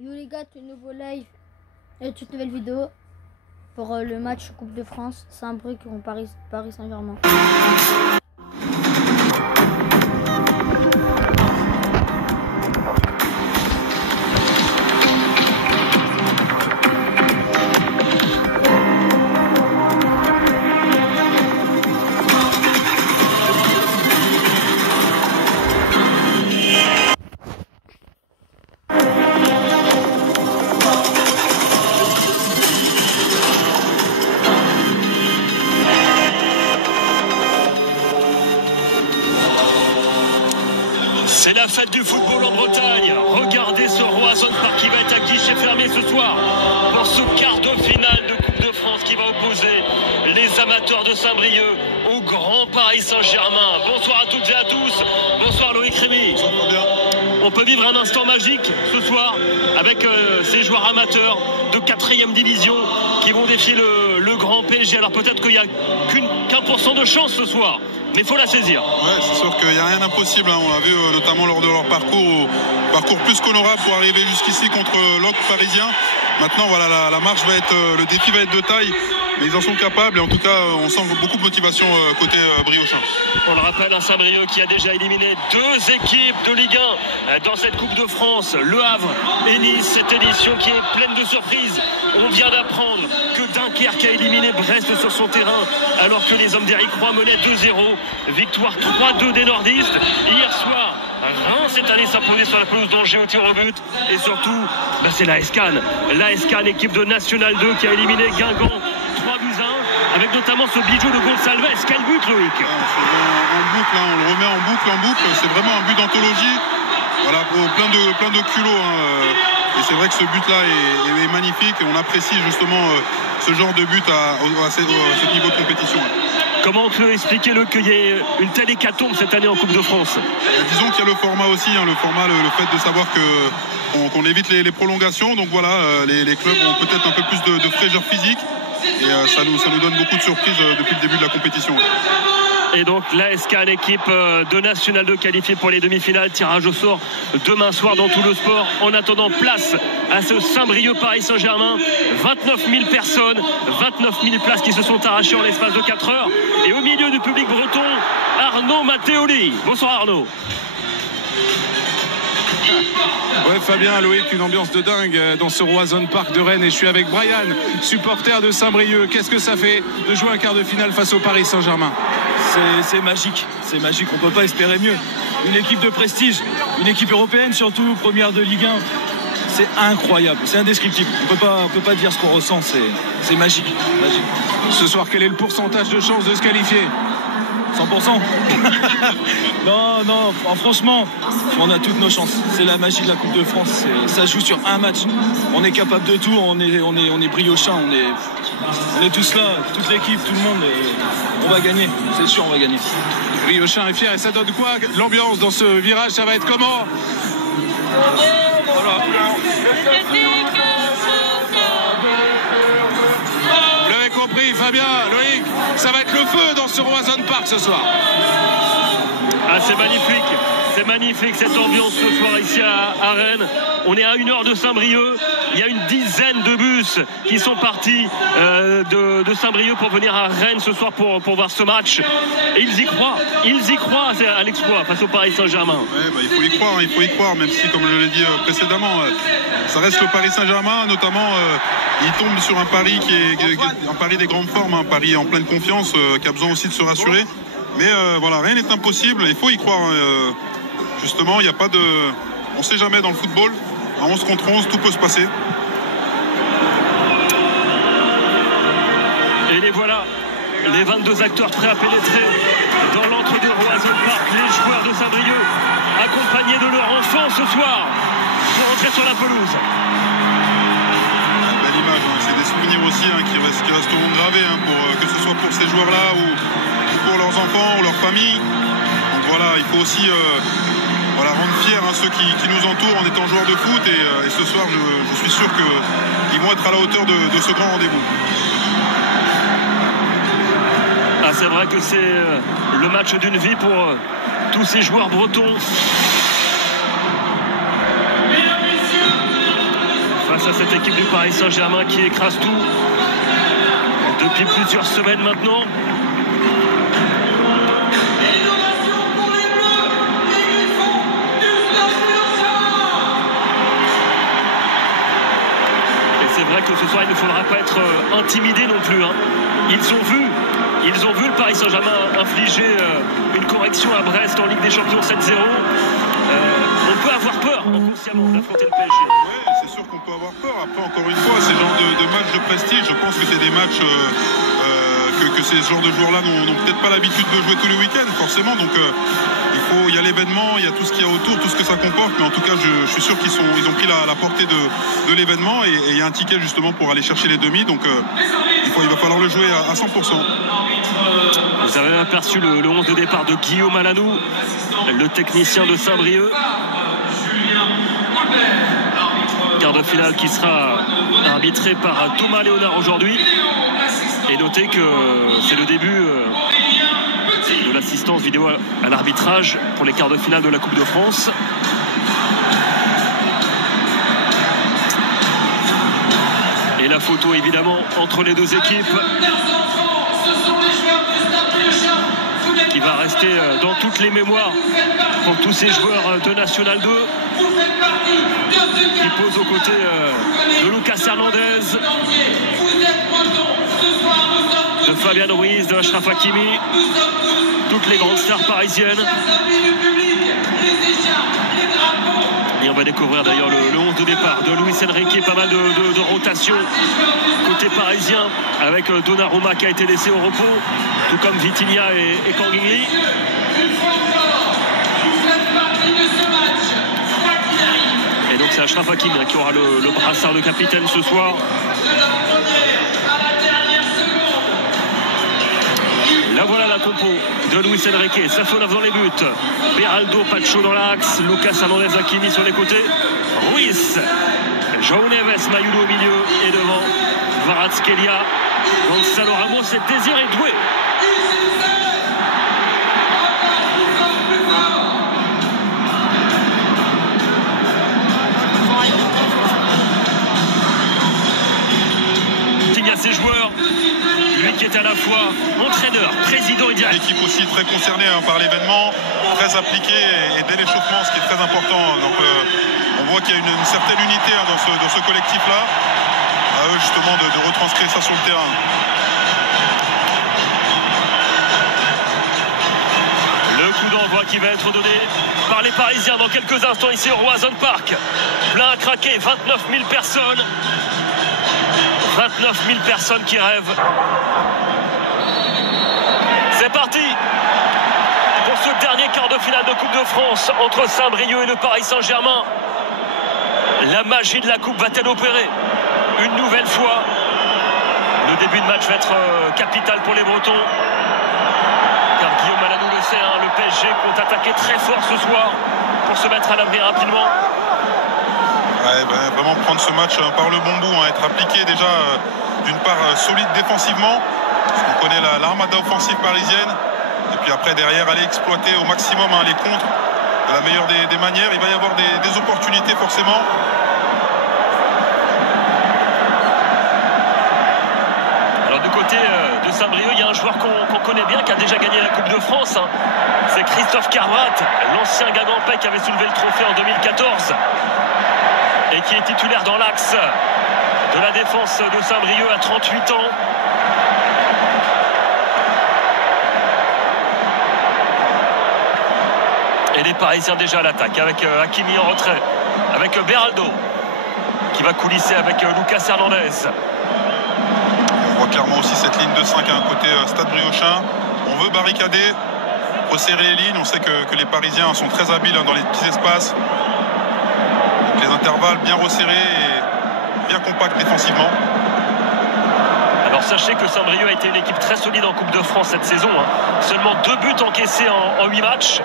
Yo les gars, tout nouveau live et toute nouvelle vidéo pour le match Coupe de France Saint-Brieuc contre Paris Saint-Germain. C'est la fête du football en Bretagne. Regardez ce Roazhon Park qui va être à guichet fermé ce soir pour ce quart de finale de Coupe de France qui va opposer les amateurs de Saint-Brieuc au grand Paris Saint-Germain. Bonsoir à toutes et à tous. Bonsoir Loïc Rémy. On peut vivre un instant magique ce soir avec ces joueurs amateurs de 4e division qui vont défier le grand PSG. Alors peut-être qu'il n'y a qu'un % de chance ce soir, mais il faut la saisir. Ouais, c'est sûr qu'il n'y a rien d'impossible, hein. On l'a vu notamment lors de leur parcours plus qu'honorable pour arriver jusqu'ici contre l'ogre parisien. Maintenant, voilà, la marche va être, le défi va être de taille, mais ils en sont capables et en tout cas, on sent beaucoup de motivation côté briochin. On le rappelle, un Saint-Brieuc qui a déjà éliminé 2 équipes de Ligue 1 dans cette Coupe de France, Le Havre et Nice. Cette édition qui est pleine de surprises. On vient d'apprendre que Dunkerque a éliminé Brest sur son terrain alors que les hommes d'Éric Roy menaient 2-0. Victoire 3-2 des nordistes. Hier soir, Reims cette année s'imposait sur la pelouse d'Angers au tir au but. Et surtout, c'est l'AS Cannes. l'AS Cannes, équipe de National 2 qui a éliminé Guingamp 3-1 avec notamment ce bijou de Gonçalves. Quel but, Loïc? En boucle, hein, on le remet en boucle. C'est vraiment un but d'anthologie. Voilà, plein de culot. Hein. Et c'est vrai que ce but-là est magnifique. Et on apprécie justement ce genre de but à ce niveau de compétition. Comment on peut expliquer qu'il y ait une telle hécatombe cette année en Coupe de France? Disons qu'il y a le format aussi, hein, le fait de savoir qu'on évite les prolongations. Donc voilà, les clubs ont peut-être un peu plus de fraîcheur physique. Et ça nous donne beaucoup de surprises depuis le début de la compétition. Et donc l'AS Cannes, équipe de National 2 qualifiée pour les demi-finales. Tirage au sort demain soir dans tout le sport. En attendant, place à ce Saint-Brieuc Paris Saint-Germain. 29 000 personnes, 29 000 places qui se sont arrachées en l'espace de 4 heures. Et au milieu du public breton, Arnaud Matteoli. Bonsoir Arnaud. Ouais, Fabien, Loïc, une ambiance de dingue dans ce Roazhon Park de Rennes. Et je suis avec Brian, supporter de Saint-Brieuc. Qu'est-ce que ça fait de jouer un quart de finale face au Paris Saint-Germain? C'est magique, on ne peut pas espérer mieux. Une équipe de prestige, une équipe européenne surtout, première de Ligue 1. C'est incroyable, c'est indescriptible. On peut pas dire ce qu'on ressent, c'est magique. Ce soir, quel est le pourcentage de chances de se qualifier? 100%. Non, franchement, on a toutes nos chances. C'est la magie de la Coupe de France. Ça joue sur un match. On est capable de tout, on est briochin, on est tous là, toute l'équipe, tout le monde. On va gagner, c'est sûr, on va gagner. Briochin est fier, et ça donne quoi? L'ambiance dans ce virage, ça va être comment? Voilà. Vous l'avez compris, Fabien, Loïc, ça va être le feu dans ce Roazhon Park ce soir. Ah, c'est magnifique cette ambiance ce soir ici à Rennes. On est à 1 heure de Saint-Brieuc. Il y a une dizaine de bus qui sont partis de Saint-Brieuc pour venir à Rennes ce soir pour voir ce match. Et ils y croient à l'exploit face au Paris Saint-Germain. Ouais, il faut y croire, même si, comme je l'ai dit précédemment, ça reste le Paris Saint-Germain, notamment il tombe sur un Paris qui est un Paris des grandes formes, un Paris en pleine confiance, qui a besoin aussi de se rassurer. Mais voilà, rien n'est impossible, il faut y croire. Justement, il n'y a pas de... On ne sait jamais dans le football, à 11 contre 11, tout peut se passer. Et les voilà, les 22 acteurs prêts à pénétrer dans l'entre du Roazhon Park, les joueurs de Saint-Brieuc, accompagnés de leur enfant ce soir, pour entrer sur la pelouse. Belle image, hein. C'est des souvenirs aussi, hein, qui resteront gravés, hein, que ce soit pour ces joueurs-là ou pour leurs enfants ou leurs familles. Donc voilà, il faut aussi rendre fiers, hein, ceux qui nous entourent en étant joueurs de foot. Et ce soir, je suis sûr qu'ils vont être à la hauteur de ce grand rendez-vous. Ah, c'est vrai que c'est le match d'une vie pour tous ces joueurs bretons. cette équipe du Paris Saint-Germain qui écrase tout depuis plusieurs semaines maintenant. Et c'est vrai que ce soir il ne faudra pas être intimidé non plus, hein. Ils ont vu le Paris Saint-Germain infliger une correction à Brest en Ligue des Champions 7-0. On peut avoir peur inconsciemment d'affronter le PSG. Oui, c'est sûr qu'on peut avoir peur. Après, encore une fois, ces genres de matchs de prestige, je pense que c'est des matchs que ces genres de joueurs-là n'ont peut-être pas l'habitude de jouer tous les week-ends, forcément. Donc, il y a l'événement, il y a tout ce qu'il y a autour, tout ce que ça comporte. Mais en tout cas, je suis sûr qu'ils ont pris la portée de l'événement. Et il y a un ticket justement pour aller chercher les demi. Donc, il va falloir le jouer à 100%. Vous avez aperçu le 11 de départ de Guillaume Alanou, le technicien de Saint-Brieuc. Quart de finale qui sera arbitré par Thomas Léonard aujourd'hui. Et notez que c'est le début de l'assistance vidéo à l'arbitrage pour les quarts de finale de la Coupe de France. Et la photo évidemment entre les deux équipes qui va rester dans toutes les mémoires pour tous ces joueurs de National 2 qui posent aux côtés de Lucas Hernandez, de Fabian Ruiz, de Achraf Hakimi, toutes les grandes stars parisiennes. Et on va découvrir d'ailleurs le 11 de départ de Luis Enrique, pas mal de rotation côté parisien avec Donnarumma qui a été laissé au repos, tout comme Vitinha et Kangin. Et donc c'est Achraf Hakimi qui aura le brassard de capitaine ce soir. Là voilà la compo de Luis Enrique. Safonov dans les buts, Beraldo, Pacho dans l'axe, Lucas Hernandez, Hakimi sur les côtés, Ruiz, João Neves, Mayulo au milieu et devant Kvaratskhelia, Gonzalo Ramos et Désiré Doué. Ses joueurs, lui qui est à la fois entraîneur, président et directeur. L'équipe aussi très concernée par l'événement, très appliquée et dès l'échauffement, ce qui est très important. Donc on voit qu'il y a une certaine unité dans ce collectif-là. À eux justement de retranscrire ça sur le terrain. Le coup d'envoi qui va être donné par les Parisiens dans quelques instants ici au Roazhon Park. Plein à craquer, 29 000 personnes. 29 000 personnes qui rêvent. C'est parti pour ce dernier quart de finale de Coupe de France entre Saint-Brieuc et le Paris Saint-Germain. La magie de la Coupe va-t-elle opérer une nouvelle fois? Le début de match va être capital pour les Bretons. Car Guillaume Alanou le sait, hein, le PSG compte attaquer très fort ce soir pour se mettre à l'abri rapidement. Ouais, vraiment prendre ce match par le bon bout, hein, être appliqué déjà d'une part solide défensivement, parce qu'on connaît l'armada offensive parisienne, et puis après derrière aller exploiter au maximum les contres de la meilleure des manières. Il va y avoir des opportunités forcément. Alors du côté de Saint-Brieuc, il y a un joueur qu'on connaît bien, qui a déjà gagné la Coupe de France, hein. C'est Christophe Carvat, l'ancien Guingampais qui avait soulevé le trophée en 2014. Et qui est titulaire dans l'axe de la défense de Saint-Brieuc à 38 ans. Et les Parisiens déjà à l'attaque avec Hakimi en retrait, avec Beraldo qui va coulisser avec Lucas Hernandez. On voit clairement aussi cette ligne de 5 côté Stade Briochin. On veut barricader, resserrer les lignes. On sait que les Parisiens sont très habiles dans les petits espaces. Les intervalles bien resserrés et bien compacts défensivement. Alors sachez que Saint-Brieuc a été une équipe très solide en Coupe de France cette saison, hein. Seulement 2 buts encaissés en 8 matchs.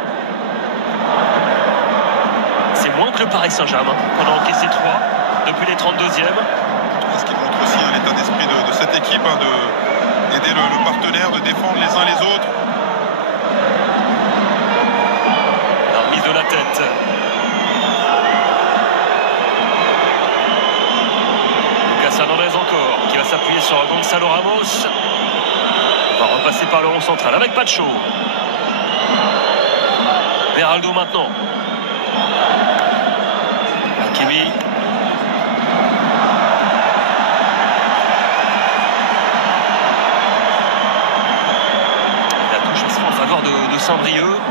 C'est moins que le Paris Saint-Germain, qu'on a encaissé 3 depuis les 32e. Ce qui montre aussi l'état d'esprit de cette équipe, d'aider le partenaire, de défendre les uns les autres. La remise de la tête. Lucas Hernandez encore, qui va s'appuyer sur Gonzalo Ramos. On va repasser par le rond central avec Pacho. Beraldo maintenant. Hakimi. La touche sera en faveur de Saint-Brieuc.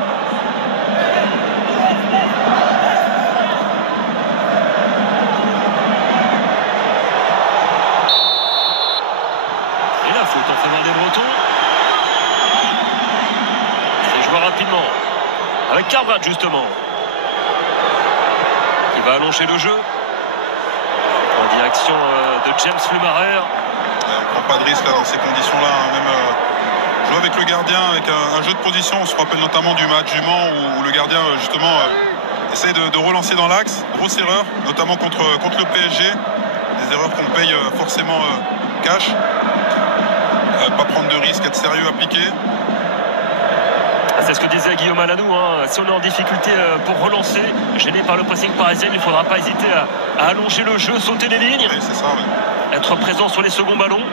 Et la faute en faveur des Bretons. C'est joué rapidement. Avec Carbrat justement. Qui va allonger le jeu. En direction de James Flumarer. On prend pas de risque là, dans ces conditions-là. Même jouer avec le gardien, avec un jeu de position. On se rappelle notamment du match du Mans où le gardien justement essaye de relancer dans l'axe. Grosse erreur, notamment contre le PSG. Des erreurs qu'on paye forcément cash. Pas prendre de risques, être sérieux, appliqué. C'est ce que disait Guillaume Aladou, hein. Si on est en difficulté pour relancer, gêné par le pressing parisien, il ne faudra pas hésiter à allonger le jeu, sauter les lignes, Oui, c'est ça, oui. Être présent sur les seconds ballons.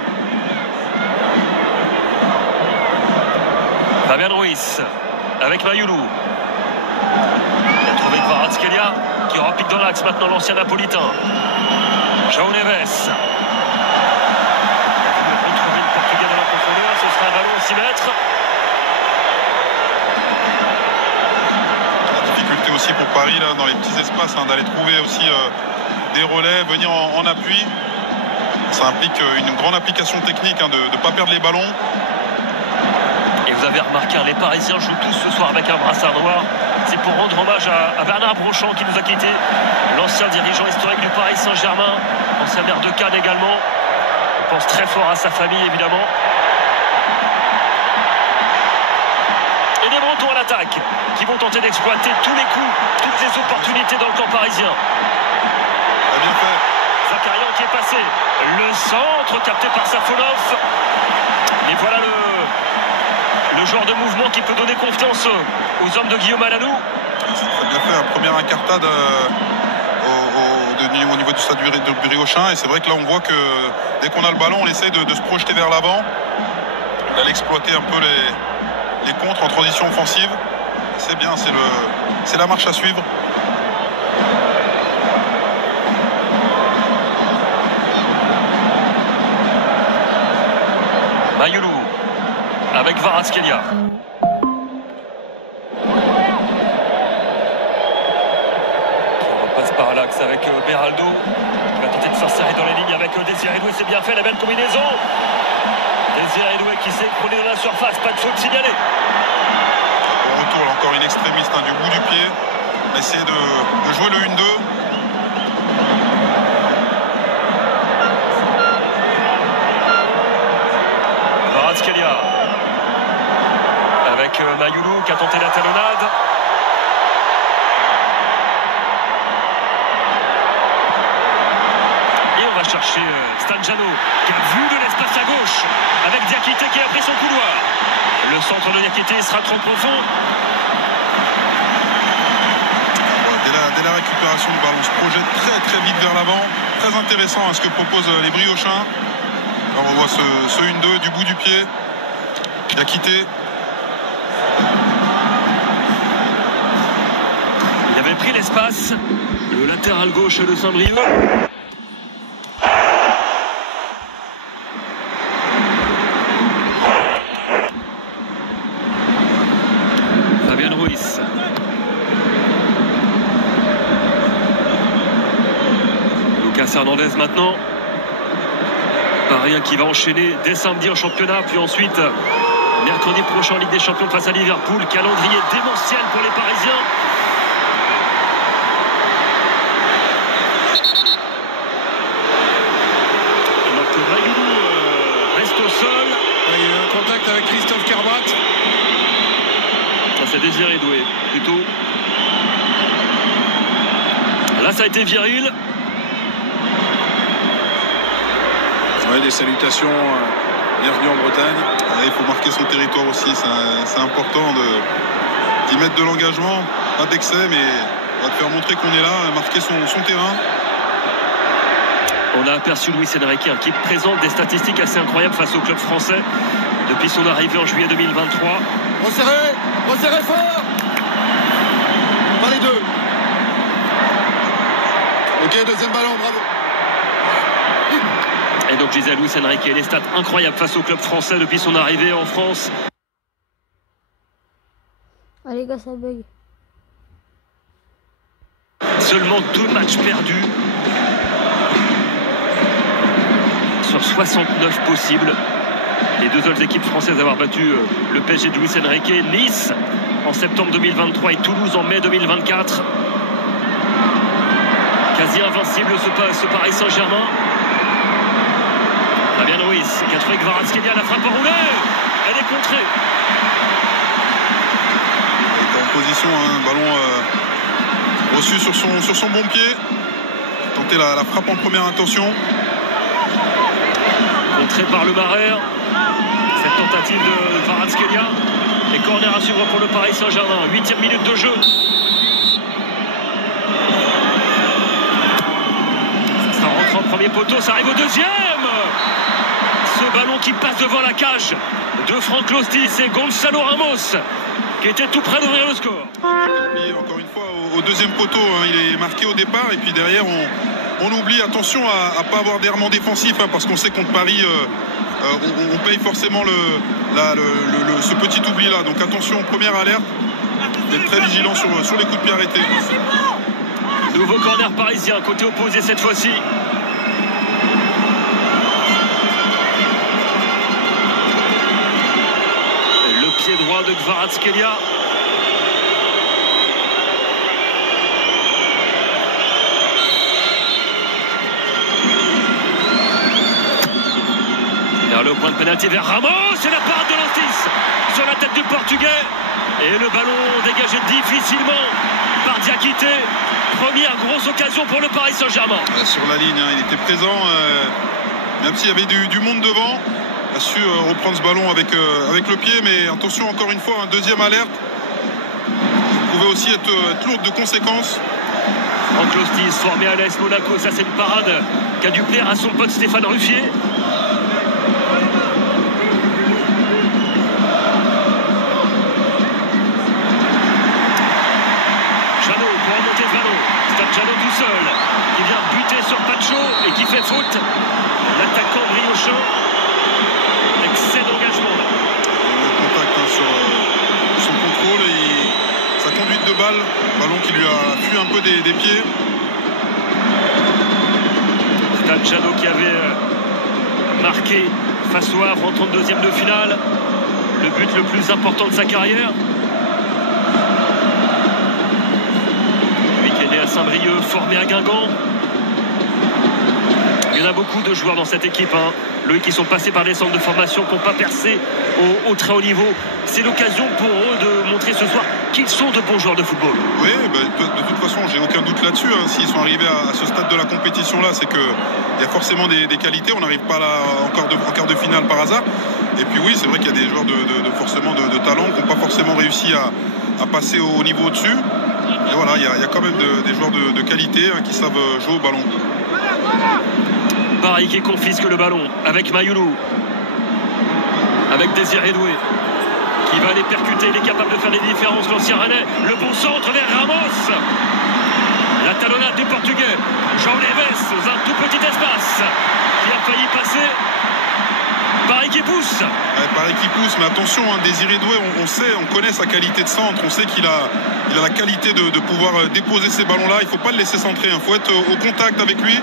Fabian Ruiz avec Mayoulou. Il a trouvé Kvaratskhelia qui repique dans l'axe maintenant l'ancien napolitain. João Neves. Il a retrouvé le Portugais dans la profondeur, ce sera un ballon à 6 mètres. Aussi pour Paris là, dans les petits espaces, d'aller trouver aussi des relais, venir en appui. Ça implique une grande application technique, de ne pas perdre les ballons. Et vous avez remarqué, les Parisiens jouent tous ce soir avec un brassard noir. C'est pour rendre hommage à Bernard Brochand qui nous a quittés, l'ancien dirigeant historique du Paris Saint-Germain, ancien maire de Cannes également. On pense très fort à sa famille évidemment. Et des Bretons à l'attaque qui vont tenter d'exploiter tous les coups, toutes les opportunités dans le camp parisien. Très bien fait. Zakarian qui est passé. Le centre capté par Safonov. Et voilà le genre de mouvement qui peut donner confiance aux hommes de Guillaume Aladou. C'est très bien fait. Première incartade au niveau du stade de Briochin. Et c'est vrai que là on voit que dès qu'on a le ballon, on essaie de se projeter vers l'avant, d'aller exploiter un peu les contres en transition offensive. C'est bien, c'est la marche à suivre. Mayoulou avec Kvaratskhelia. On repasse par l'axe avec Beraldo. Il va tenter de s'insérer dans les lignes avec Désiré Doué. C'est bien fait, la belle combinaison. Désiré Doué qui s'est écroulé dans la surface. Pas de faute signalée. Au retour, là, encore une extrémiste du bout du pied. On va essayer de jouer le 1-2. Kvaratskhelia avec Mayoulou qui a tenté la talonnade. Et on va chercher Stanjano qui a vu de l'espace à gauche avec Diakité qui a pris son couloir. Le centre de Diakité sera trop profond. Dès la récupération du ballon, on se projette très très vite vers l'avant. Très intéressant ce que proposent les Briochins. Alors on voit ce 1-2 du bout du pied. Diakité. Il avait pris l'espace. Le latéral gauche de Saint-Brieuc. Fabian Ruiz. Lucas Hernandez maintenant. Paris qui va enchaîner dès samedi en championnat, puis ensuite mercredi prochain en Ligue des Champions face à Liverpool. Calendrier démentiel pour les Parisiens. Alors que Mayoulou reste au sol. Il y a eu un contact avec Christophe Carbrat. C'est Désiré Doué plutôt. Là ça a été viril. Ouais, des salutations, bienvenue en Bretagne. Il faut marquer son territoire aussi, c'est important d'y mettre de l'engagement, pas d'excès, mais on va te faire montrer qu'on est là, marquer son terrain. On a aperçu Luis Enrique qui présente des statistiques assez incroyables face au club français depuis son arrivée en juillet 2023. Resserrez fort. Pas les deux. Ok, deuxième ballon, bravo. Et donc je disais Luis Enrique, les stats incroyables face au club français depuis son arrivée en France. Ah les gars, ça bug. Seulement 2 matchs perdus sur 69 possibles. Les 2 autres équipes françaises à avoir battu le PSG de Luis Enrique, Nice en septembre 2023 et Toulouse en mai 2024. Quasi invincible ce Paris Saint-Germain. Fabien Ruiz qui a trouvé Kvaratskhelia, la frappe enroulée. Elle est contrée. Il est en position, un ballon reçu sur son bon pied. Tenter la frappe en première intention. Contré par le Marais. Cette tentative de Kvaratskhelia. Et corner à suivre pour le Paris Saint-Germain. 8e minute de jeu. Ça rentre en premier poteau, ça arrive au deuxième. Ce ballon qui passe devant la cage de Franck Lostis et Gonzalo Ramos qui était tout près d'ouvrir le score. Et encore une fois au deuxième poteau, il est marqué au départ et puis derrière on oublie, attention à ne pas avoir d'errement défensif parce qu'on sait contre Paris on paye forcément ce petit oubli là, donc attention, première alerte, d'être très vigilant sur les coups de pied arrêtés. Nouveau corner parisien, côté opposé cette fois-ci. Le pied droit de Kvaratskhelia. Vers le point de pénalty vers Ramos et la parade de Lostis sur la tête du Portugais. Et le ballon dégagé difficilement par Diakité. Première grosse occasion pour le Paris Saint-Germain. Sur la ligne, il était présent, même s'il y avait du monde devant. Il a su reprendre ce ballon avec le pied, mais attention encore une fois, deuxième alerte. Il pouvait aussi être lourde de conséquences. Franck Lostis, formé à l'AS Monaco, ça c'est une parade qui a dû plaire à son pote Stéphane Ruffier. Jano tout seul, qui vient buter sur Pacho et qui fait faute. L'attaquant briochin, excès d'engagement. Le contact sur son contrôle et sa conduite de balle, ballon qui lui a fui un peu des pieds. Stade Jano qui avait marqué face au Havre en 32e de finale, le but le plus important de sa carrière. À Saint-Brieuc, formé à Guingamp. Il y en a beaucoup de joueurs dans cette équipe, Loïc, qui sont passés par des centres de formation, qui n'ont pas percé au très haut niveau. C'est l'occasion pour eux de montrer ce soir qu'ils sont de bons joueurs de football. Oui, de toute façon, j'ai aucun doute là-dessus. S'ils sont arrivés à ce stade de la compétition-là, c'est qu'il y a forcément des qualités. On n'arrive pas là en quart de finale par hasard. Et puis oui, c'est vrai qu'il y a des joueurs forcément de talent qui n'ont pas forcément réussi à passer au niveau au-dessus. Et voilà, il y a quand même des joueurs de qualité qui savent jouer au ballon. Paris qui confisque le ballon avec Mayoulou, avec Désiré Doué qui va aller percuter. Il est capable de faire des différences, l'ancien Rennais. Le bon centre vers Ramos. La talonnade du Portugais. João Neves dans un tout petit espace qui a failli passer. Paris qui pousse. Paris qui pousse, mais attention, Désiré Doué, on connaît sa qualité de centre, on sait qu'il a la qualité de pouvoir déposer ces ballons-là. Il ne faut pas le laisser centrer, il faut être au contact avec lui.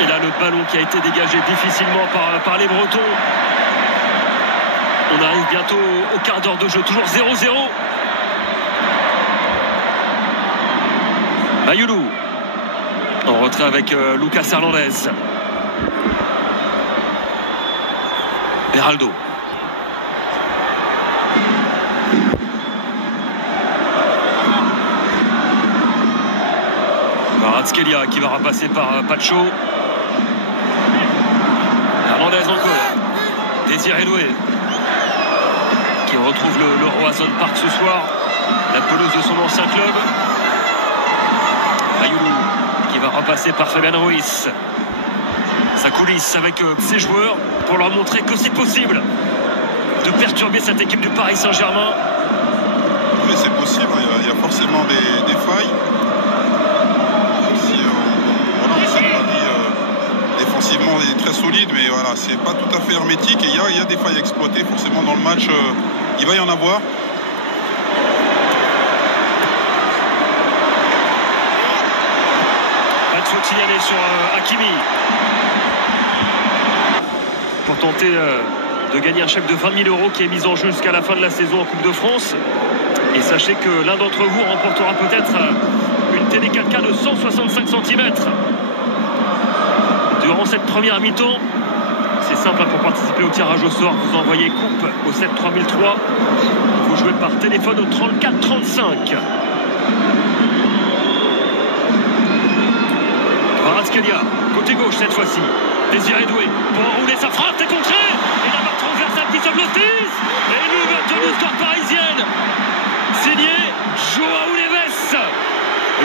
Et là, le ballon qui a été dégagé difficilement par les Bretons. On arrive bientôt au quart d'heure de jeu, toujours 0-0. Mayoulou en retrait avec Lucas Hernandez. Beraldo. Kvaratskhelia qui va repasser par Pacho. Hernandez encore. Désiré Doué qui retrouve le Roazhon Park ce soir. la pelouse de son ancien club. Ayoulou qui va repasser par Fabian Ruiz. Ça coulisse avec ses joueurs pour leur montrer que c'est possible de perturber cette équipe du Paris Saint-Germain. Oui, c'est possible, il y a forcément des failles. On sait que Paris défensivement est très solide, mais voilà, c'est pas tout à fait hermétique et il y a des failles à exploiter. Forcément dans le match, il va y en avoir. Pas de faute signalée sur Hakimi. Pour tenter de gagner un chèque de 20 000 € qui est mis en jeu jusqu'à la fin de la saison en Coupe de France. Et sachez que l'un d'entre vous remportera peut-être une télé 4K de 165 cm. Durant cette première mi-temps, c'est simple pour participer au tirage au sort. Vous envoyez coupe au 7 3003. Vous jouez par téléphone au 34 35. Kvaratskhelia, côté gauche cette fois-ci. Désiré Doué pour enrouler sa frappe, c'est contré. Et la barre transversale qui sauve l'Otis. Et l'ouverture du score parisienne. Signé João Neves.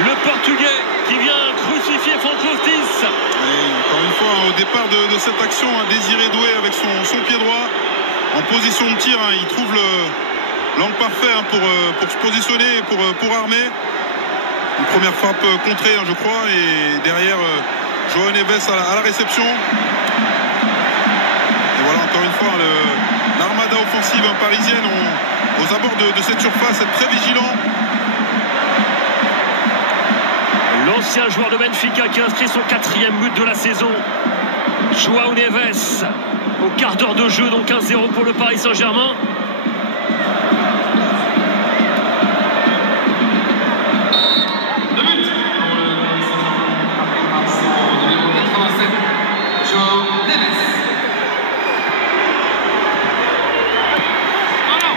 Le Portugais qui vient crucifier Franck Lostis. Encore une fois, au départ de cette action, Désiré Doué avec son pied droit en position de tir, il trouve l'angle parfait pour se positionner et pour armer. Une première frappe contrée, je crois, et derrière João Neves à la réception. Et voilà, encore une fois, l'armada offensive parisienne aux abords de cette surface, être très vigilant. L'ancien joueur de Benfica qui inscrit son 4e but de la saison, João Neves, au quart d'heure de jeu, donc 1-0 pour le Paris Saint-Germain.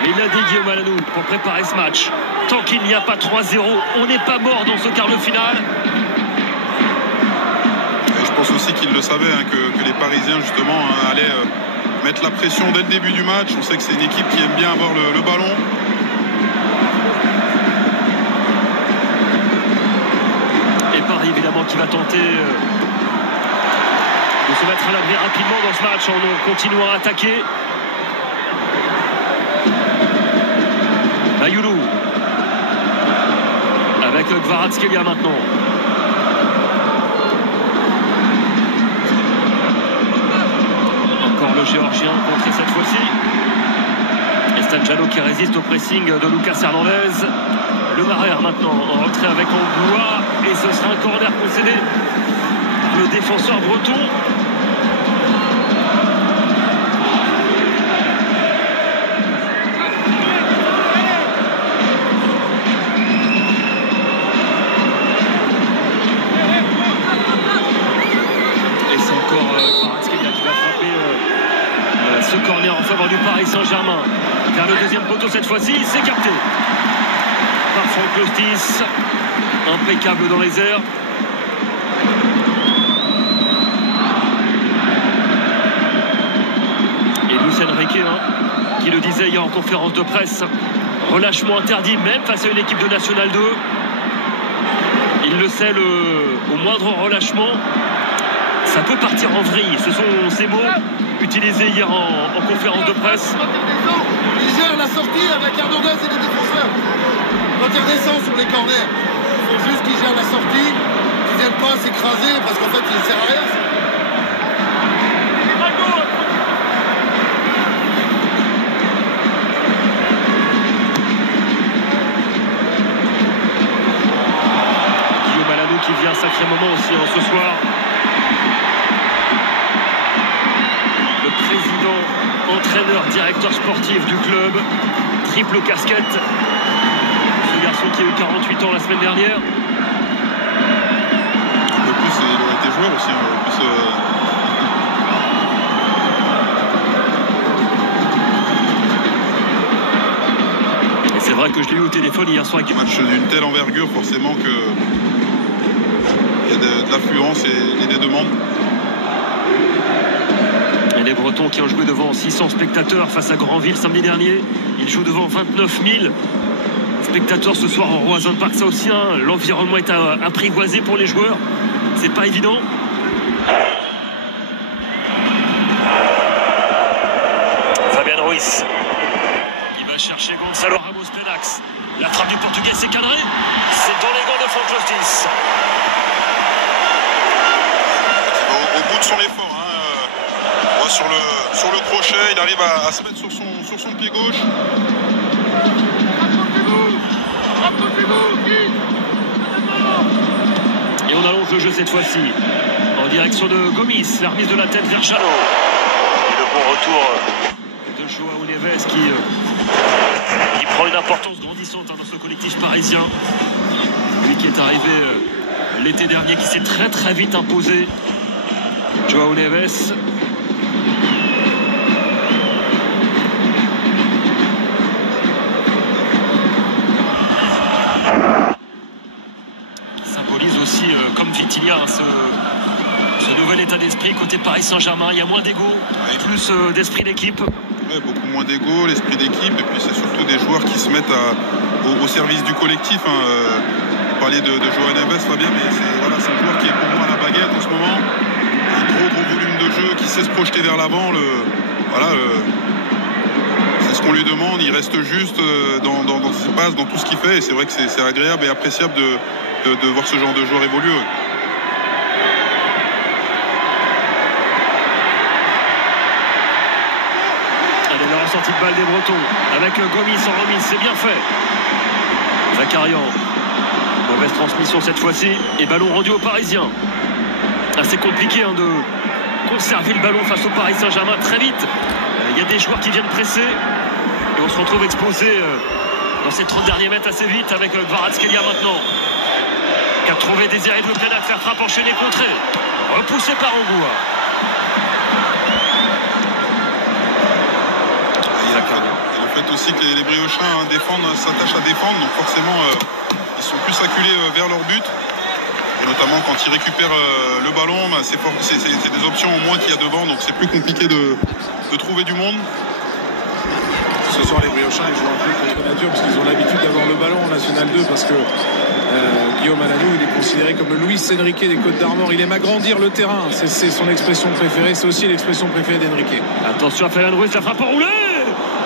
Il a dit Guillaume Alanou pour préparer ce match. Tant qu'il n'y a pas 3-0, on n'est pas mort dans ce quart de finale. Et je pense aussi qu'il le savait, que les Parisiens justement allaient mettre la pression dès le début du match. On sait que c'est une équipe qui aime bien avoir le ballon. Et Paris évidemment qui va tenter de se mettre à l'abri rapidement dans ce match en continuant à attaquer. Ayoulou avec Kvaratskhelia maintenant. Encore le Géorgien contré cette fois-ci. Estanjano qui résiste au pressing de Lucas Hernandez. Le Marère maintenant en retrait avec Anglois et ce sera un corner concédé par le défenseur breton. Corner en faveur du Paris Saint-Germain. Vers le deuxième poteau cette fois-ci, c'est capté par Franck Lostis. Impeccable dans les airs. Et Luis Enrique qui le disait hier en conférence de presse, relâchement interdit même face à une équipe de National 2. Il le sait, au moindre relâchement, ça peut partir en vrille. Ce sont ces mots utilisés hier en conférence de presse. Il gère la sortie avec Hernandez et les défenseurs. Quand il redescend sur les corners, il faut juste qu'il gère la sortie, qu'il ne vienne pas s'écraser parce qu'en fait il ne sert à rien. Guillaume Alanou qui vit un sacré moment aussi ce soir. Président, entraîneur, directeur sportif du club, triple casquette. Ce garçon qui a eu 48 ans la semaine dernière. Un peu plus, il aurait été joueur aussi. Et c'est vrai que je l'ai eu au téléphone hier soir. Un match d'une telle envergure, forcément il y a de l'affluence et des demandes. Les Bretons qui ont joué devant 600 spectateurs face à Granville samedi dernier. Ils jouent devant 29 000 spectateurs ce soir au Roazhon Park, ça aussi, hein, l'environnement est apprivoisé pour les joueurs, c'est pas évident. Fabian Ruiz qui va chercher Gonçalo Ramos Penax. La frappe du Portugais, c'est cadré, c'est dans les gants de Franck Lostis. Au bout de son effort, hein, sur le crochet, il arrive à se mettre sur son pied gauche. Et on allonge le jeu cette fois-ci en direction de Gomis, la remise de la tête vers Chano. Et le bon retour de Joao Neves qui prend une importance grandissante dans ce collectif parisien. Lui qui est arrivé l'été dernier, qui s'est très très vite imposé. Joao Neves. Symbolise aussi, comme Vitinha, ce nouvel état d'esprit côté Paris Saint-Germain. Il y a moins d'ego, plus d'esprit d'équipe. Ouais, beaucoup moins d'ego, l'esprit d'équipe, et puis c'est surtout des joueurs qui se mettent au service du collectif. Hein. Vous parliez de Joao Neves, Fabien, mais c'est un joueur qui est pour moi à la baguette en ce moment. Un gros volume de jeu, qui sait se projeter vers l'avant. C'est ce qu'on lui demande, il reste juste dans ses passes, dans tout ce qu'il fait, et c'est vrai que c'est agréable et appréciable de voir ce genre de joueur évoluer. Allez, la ressortie de balle des Bretons avec Gomis en remise, c'est bien fait. Zakarian, mauvaise transmission cette fois-ci, et ballon rendu aux Parisiens. Assez compliqué de conserver le ballon face au Paris Saint-Germain très vite. Il y a des joueurs qui viennent presser et on se retrouve exposé dans ces 30 derniers mètres assez vite avec Kvaratskhelia maintenant, qui a trouvé Désiré Doumbé à faire frappe enchaînée contrée, repoussé par Angoua. Le fait aussi que les Briochins s'attachent à défendre, donc forcément ils sont plus acculés vers leur but. Et notamment quand ils récupèrent le ballon, c'est des options au moins qu'il y a devant, donc c'est plus compliqué de trouver du monde. Ce soir, les Briochins, ils jouent un peu contre nature parce qu'ils ont l'habitude d'avoir le ballon en National 2, parce que Guillaume Alanou, il est considéré comme le Luis Enrique des Côtes d'Armor. Il aime agrandir le terrain, c'est son expression préférée, c'est aussi l'expression préférée d'Enrique. Attention à Fabian Ruiz, la frappe enroulée,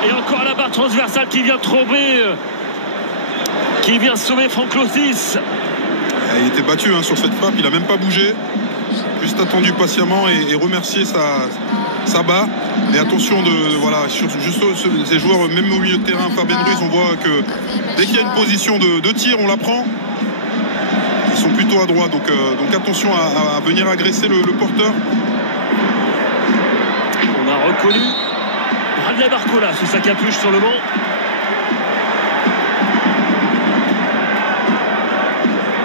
et encore la barre transversale qui vient tomber, qui vient sauver Franck Lostis. Il était battu sur cette frappe, il n'a même pas bougé, juste attendu patiemment et remercié sa barre. Et attention sur ces joueurs, même au milieu de terrain, Fabian Ruiz, on voit que dès qu'il y a une position de tir, on la prend. Ils sont plutôt à droite, donc attention à venir agresser le porteur. On a reconnu Bradley Barcola sous sa capuche sur le banc.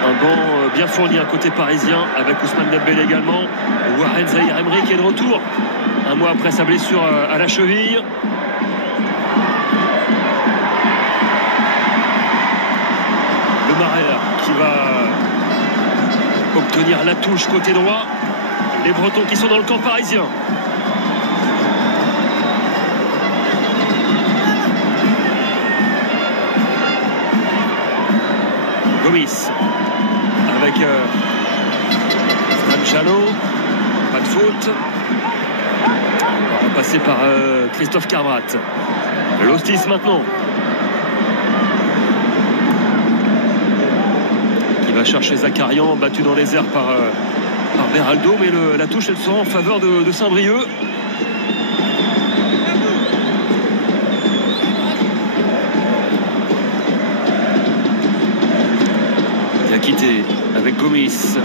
Un banc bien fourni à côté parisien, avec Ousmane Dembélé également. Warren Zaïre-Emery qui est de retour un mois après sa blessure à la cheville. Le Marais qui va obtenir la touche côté droit. Les Bretons qui sont dans le camp parisien. Gomis avec Chano, pas de faute. On va repasser par Christophe Carbrat. Lostis maintenant, qui va chercher Zakarian, battu dans les airs par Beraldo, mais la touche elle sera en faveur de Saint-Brieuc. Quitté avec Gomis.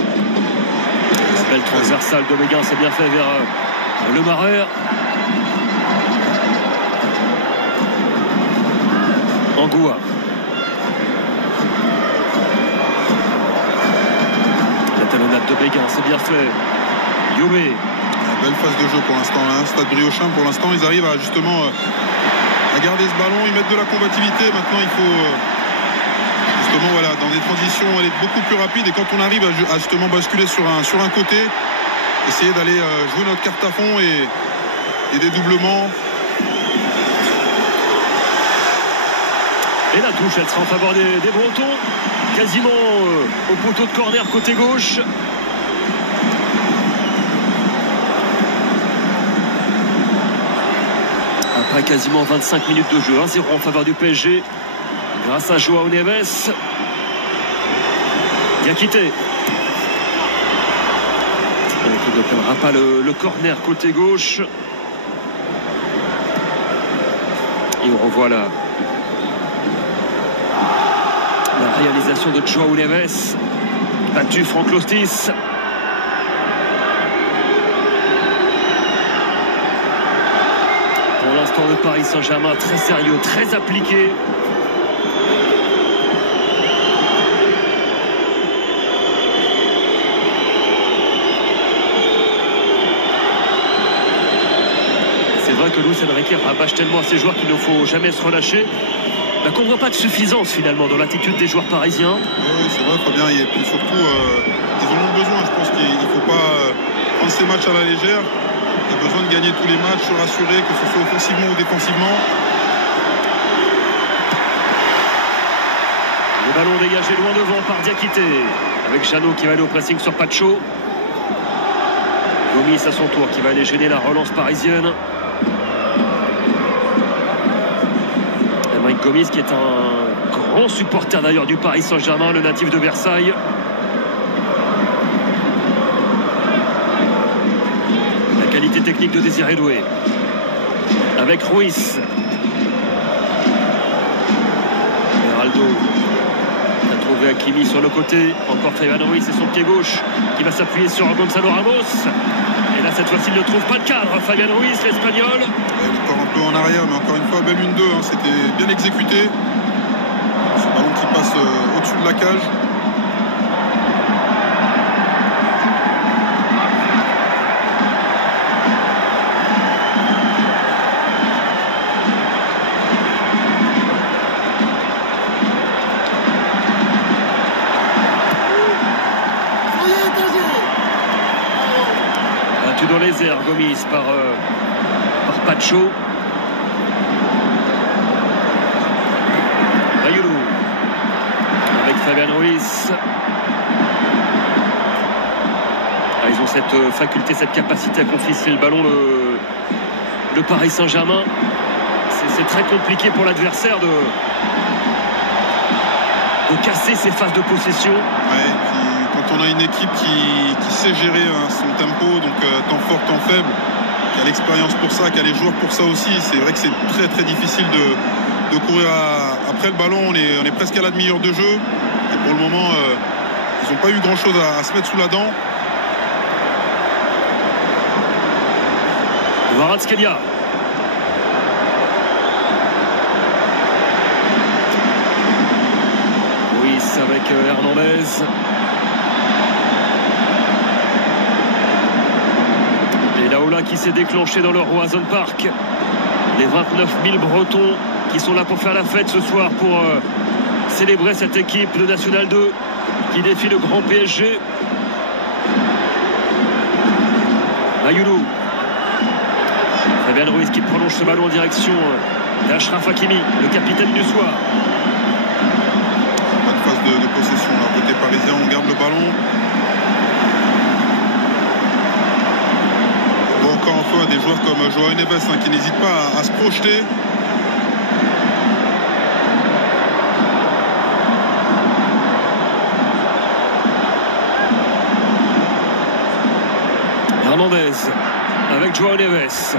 Belle transversale de Béguin, c'est bien fait vers le Marais. Angoua. La talonnade de Béguin, c'est bien fait. Yobé. Belle phase de jeu pour l'instant. Stade Briochin, pour l'instant, ils arrivent à justement à garder ce ballon. Ils mettent de la combativité. Maintenant, il faut... dans des transitions, elle est beaucoup plus rapide, et quand on arrive à justement basculer sur un côté, essayer d'aller jouer notre carte à fond et des doublements. Et la touche, elle sera en faveur des Bretons. Quasiment au poteau de corner côté gauche. Après quasiment 25 minutes de jeu, 1-0 en faveur du PSG. Grâce à João Neves. Diakité. Il ne perdra pas le corner côté gauche. Et on revoit la réalisation de João Neves. Battu Franck Lostis. Pour l'instant, le Paris Saint-Germain très sérieux, très appliqué. C'est vrai que Luis Enrique rabâche tellement à ses joueurs qu'il ne faut jamais se relâcher. Qu'on ne voit pas de suffisance finalement dans l'attitude des joueurs parisiens. Oui, c'est vrai Fabien, et puis surtout ils en ont besoin. Je pense qu'il ne faut pas prendre ces matchs à la légère. Il y a besoin de gagner tous les matchs, se rassurer, que ce soit offensivement ou défensivement. Le ballon dégagé loin devant par Diakité, avec Jeannot qui va aller au pressing sur Pacho. Gomis à son tour qui va aller gêner la relance parisienne. Mike Gomis qui est un grand supporter d'ailleurs du Paris Saint-Germain, le natif de Versailles. La qualité technique de Désiré Doué. Avec Ruiz. Geraldo a trouvé Hakimi sur le côté. Encore Fabian Ruiz et son pied gauche qui va s'appuyer sur Gonzalo Ramos. Et là, cette fois-ci, il ne trouve pas de cadre. Fabian Ruiz, l'Espagnol. Il est encore un peu en arrière, mais encore une fois, belle 1-2. Hein. C'était bien exécuté. Ce ballon qui passe au-dessus de la cage. Dans les airs, Gomis par Pacho. Bayulu avec Fabian Ruiz. Ils ont cette faculté, cette capacité à confisquer le ballon, le Paris Saint-Germain. C'est très compliqué pour l'adversaire de casser ses phases de possession. Ouais, quand on a une équipe qui sait gérer son tempo, donc temps fort, temps faible, qui a l'expérience pour ça, qui a les joueurs pour ça aussi, c'est vrai que c'est très très difficile de courir après le ballon. On est presque à la demi-heure de jeu et pour le moment ils n'ont pas eu grand chose à se mettre sous la dent. Kvaratskhelia. Ruiz avec Hernandez. Laola qui s'est déclenché dans le Roazhon Park. Les 29 000 Bretons qui sont là pour faire la fête ce soir, pour célébrer cette équipe de National 2 qui défie le grand PSG. Bayulu. Fabian Ruiz qui prolonge ce ballon en direction d'Achraf Hakimi, le capitaine du soir. Pas de phase de possession là, côté parisien, on garde le ballon. Encore une fois des joueurs comme João Neves qui n'hésitent pas à se projeter. Hernandez avec João Neves.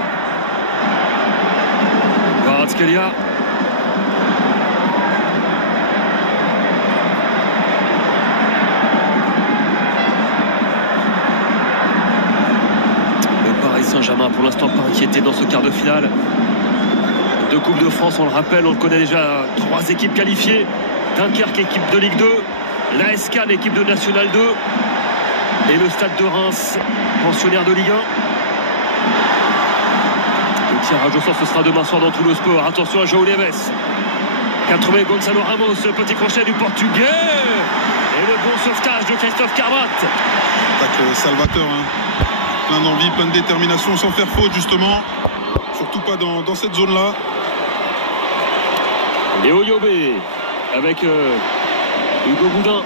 Kvaratskhelia. Saint-Germain pour l'instant pas inquiété dans ce quart de finale de Coupe de France. On le rappelle, on connaît déjà 3 équipes qualifiées. Dunkerque, équipe de Ligue 2, l'AS Cannes, équipe de National 2, et le Stade de Reims, pensionnaire de Ligue 1. Le tirage au sort, ce sera demain soir dans tout le sport. Attention à João Neves qui a trouvé Gonzalo Ramos, le petit crochet du Portugais, et le bon sauvetage de Christophe Carvat. Attaque salvateur, hein. Plein d'envie, plein de détermination, sans faire faute justement. Surtout pas dans cette zone-là. Et Oyobe avec Hugo Boudin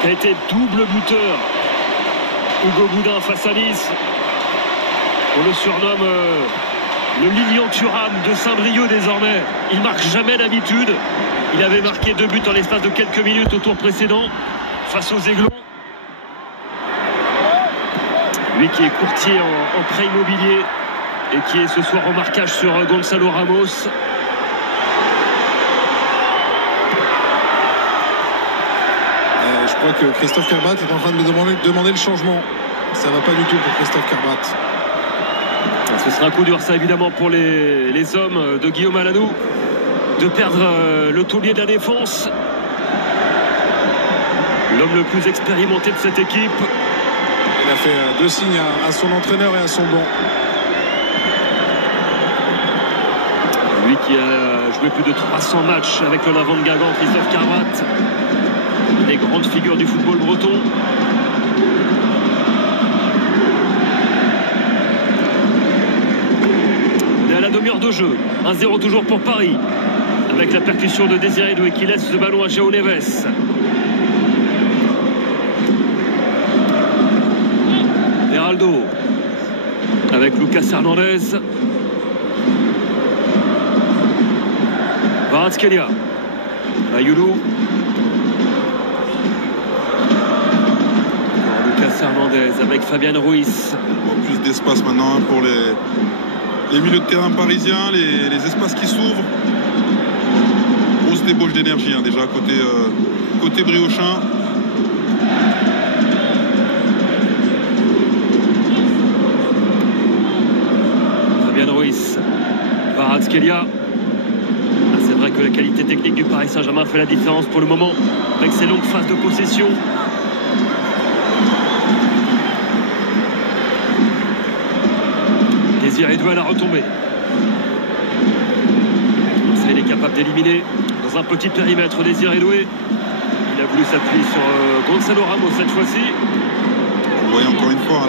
qui a été double buteur. Hugo Boudin face à Nice. On le surnomme le Lilian Thuram de Saint-Brieuc désormais. Il marque jamais d'habitude. Il avait marqué 2 buts en l'espace de quelques minutes au tour précédent face aux Aiglons. Lui qui est courtier en prêt immobilier et qui est ce soir en marquage sur Gonzalo Ramos. Je crois que Christophe Kerbat est en train de me demander le changement. Ça va pas du tout pour Christophe Kerbat. Ce sera un coup dur ça évidemment pour les hommes de Guillaume Alanou de perdre le taulier de la défense. L'homme le plus expérimenté de cette équipe. Il a fait 2 signes à son entraîneur et à son banc. Lui qui a joué plus de 300 matchs avec le Lavant de Guingamp, Christophe Kerbat. Une des grandes figures du football breton. On est à la demi-heure de jeu. 1-0 toujours pour Paris. Avec la percussion de Désiré Doué qui laisse ce ballon à João Neves. Beraldo avec Lucas Hernandez. Kvaratskhelia. Ayoulou. Lucas Hernandez avec Fabian Ruiz. Plus d'espace maintenant pour les milieux de terrain parisiens, les espaces qui s'ouvrent. Grosse débauche d'énergie déjà côté briochin. Fabian Ruiz. Kvaratskhelia. C'est vrai que la qualité technique du Paris Saint-Germain fait la différence pour le moment avec ses longues phases de possession. Désiré Doué à la retombée. Il est capable d'éliminer dans un petit périmètre Désiré Doué. Il a voulu s'appuyer sur Gonzalo Ramos cette fois-ci. Vous voyez encore une fois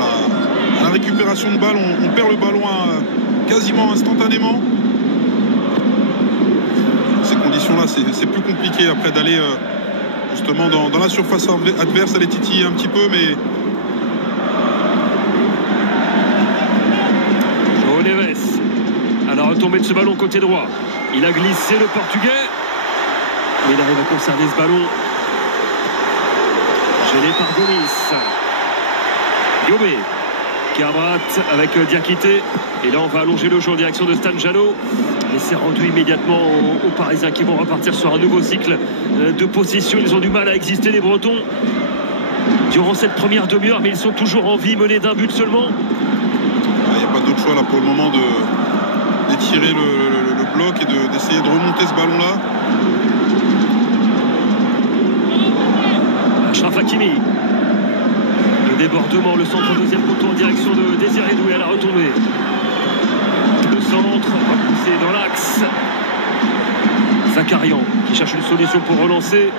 à la récupération de balle, on perd le ballon quasiment instantanément. Ces conditions-là, c'est plus compliqué après d'aller justement dans la surface adverse, aller titiller un petit peu, mais João Neves à la retombée de ce ballon côté droit. Il a glissé le Portugais, mais il arrive à conserver ce ballon. Gêné par Gomis. Yobé. Kerbat avec Diakité. Et là, on va allonger le jeu en direction de Stan Jano. Et c'est rendu immédiatement aux Parisiens qui vont repartir sur un nouveau cycle de possession. Ils ont du mal à exister, les Bretons, durant cette première demi-heure, mais ils sont toujours en vie, menés d'un but seulement. Il n'y a pas d'autre choix là pour le moment d'étirer le bloc et d'essayer de remonter ce ballon-là. Achraf Hakimi. Le débordement, le centre deuxième poteau en direction de Désiré Doué à la retombée. Le centre repoussé dans l'axe. Zakarian qui cherche une solution pour relancer.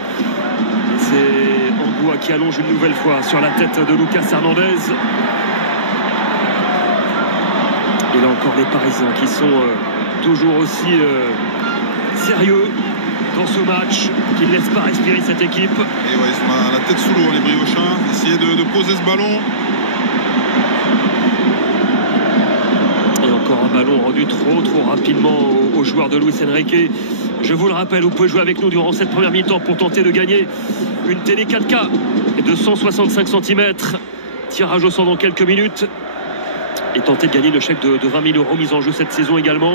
C'est Angoua qui allonge une nouvelle fois sur la tête de Lucas Hernandez. Et là encore les Parisiens qui sont toujours aussi sérieux dans ce match, qui ne laisse pas respirer cette équipe. Et ouais, ils sont la tête sous l'eau, les briochins. Essayer de poser ce ballon. Et encore un ballon rendu trop rapidement aux joueurs de Luis Enrique. Je vous le rappelle, vous pouvez jouer avec nous durant cette première mi-temps pour tenter de gagner une télé 4K de 165 cm. Tirage au sort dans quelques minutes. Et tenter de gagner le chèque de 20 000 € mis en jeu cette saison également.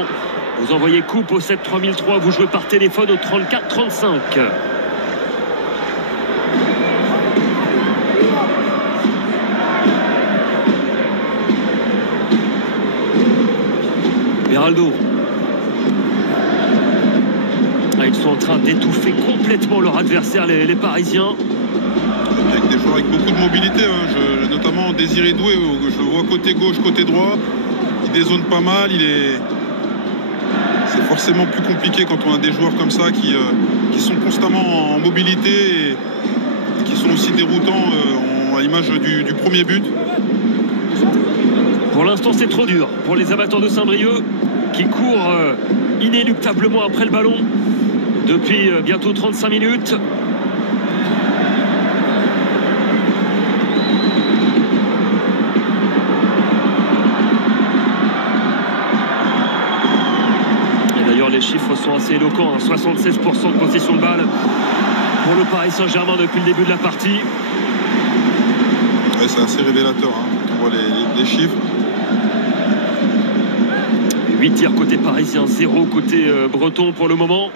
Vous envoyez coupe au 7 3003, vous jouez par téléphone au 34 35. Beraldo. Ils sont en train d'étouffer complètement leur adversaire, les Parisiens. Avec des joueurs avec beaucoup de mobilité, hein. Notamment Désiré Doué, je le vois côté gauche, côté droit. Il dézone pas mal, c'est forcément plus compliqué quand on a des joueurs comme ça qui sont constamment en mobilité et qui sont aussi déroutants à l'image du premier but. Pour l'instant, c'est trop dur pour les amateurs de Saint-Brieuc qui courent inéluctablement après le ballon. depuis bientôt 35 minutes. Et d'ailleurs les chiffres sont assez éloquents, hein. 76% de possession de balle pour le Paris Saint-Germain depuis le début de la partie. Ouais, c'est assez révélateur, hein, quand on voit les chiffres. 8 tirs côté parisien, 0 côté breton pour le moment.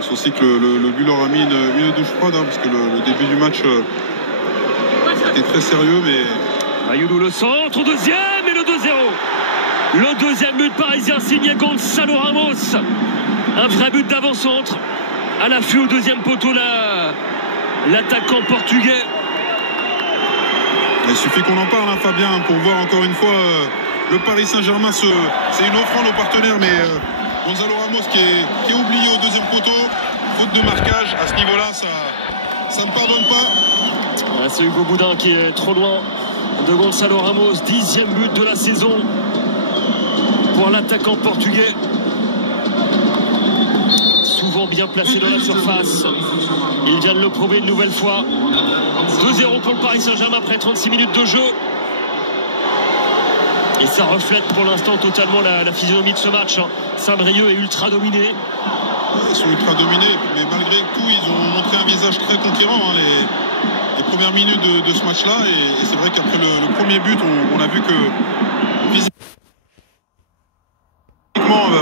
C'est aussi que le but leur a mis une douche froide, hein, parce que le début du match était très sérieux, mais... Ayoulou le centre, au deuxième et le 2-0. Le deuxième but parisien signé Gonçalo Ramos. Un vrai but d'avant-centre. À l'affût au deuxième poteau, l'attaquant portugais. Il suffit qu'on en parle, hein, Fabien, pour voir encore une fois le Paris Saint-Germain. C'est une offrande aux partenaires, mais Gonçalo Ramos qui est oublié au deuxième poteau. Faute de marquage, à ce niveau-là, ça ne pardonne pas. C'est Hugo Boudin qui est trop loin de Gonçalo Ramos. 10e but de la saison pour l'attaquant portugais. Souvent bien placé dans la surface. Il vient de le prouver une nouvelle fois. 2-0 pour le Paris Saint-Germain après 36 minutes de jeu. Et ça reflète pour l'instant totalement la physionomie de ce match. Saint-Brieuc est ultra dominé. Ils sont ultra dominés, mais malgré tout, ils ont montré un visage très conquérant, hein, les premières minutes de ce match-là. Et c'est vrai qu'après le premier but, on a vu que physiquement,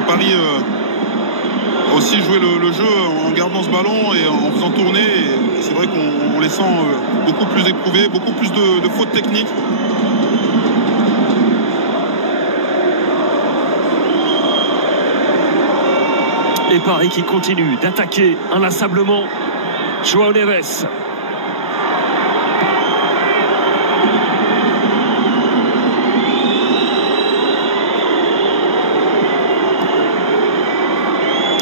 Paris a aussi joué le jeu en gardant ce ballon et en faisant tourner. Et c'est vrai qu'on les sent beaucoup plus éprouvés, beaucoup plus de fautes techniques. Et Paris qui continue d'attaquer inlassablement João Neves.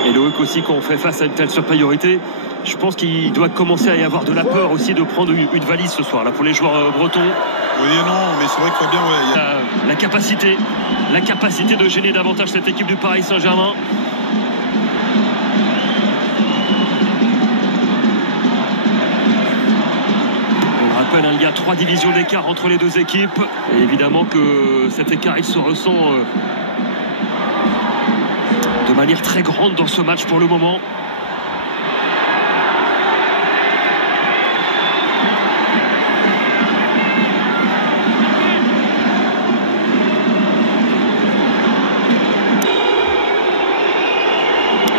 Et Loïc aussi, quand on fait face à une telle supériorité, je pense qu'il doit commencer à y avoir de la peur aussi de prendre une valise ce soir là pour les joueurs bretons. Oui et non, mais c'est vrai que Fabien, ouais, y a... la capacité de gêner davantage cette équipe du Paris Saint-Germain. Il y a 3 divisions d'écart entre les deux équipes. Et évidemment que cet écart, il se ressent de manière très grande dans ce match pour le moment.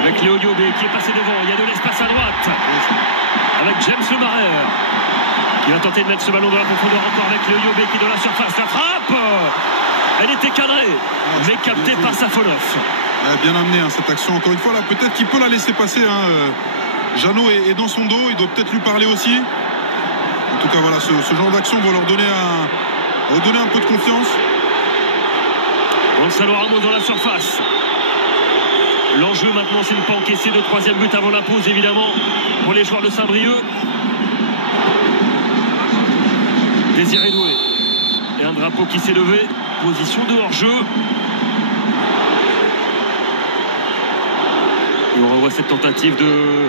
Avec Léo Diobé qui est passé devant. Il y a de l'espace à droite. Avec James Lemaire. Qui va tenter de mettre ce ballon dans la profondeur encore avec le Yobé qui est dans la surface. La frappe, elle était cadrée, mais captée par Safonov. Bien amené, hein, cette action encore une fois. Là, peut-être qu'il peut la laisser passer. Hein. Jeannot est dans son dos, il doit peut-être lui parler aussi. En tout cas, voilà, ce genre d'action va leur donner un peu de confiance. Gonçalo Ramos dans la surface. L'enjeu maintenant, c'est de ne pas encaisser de 3e but avant la pause, évidemment, pour les joueurs de Saint-Brieuc. Désiré Doué et un drapeau qui s'est levé, position de hors-jeu. Et on revoit cette tentative de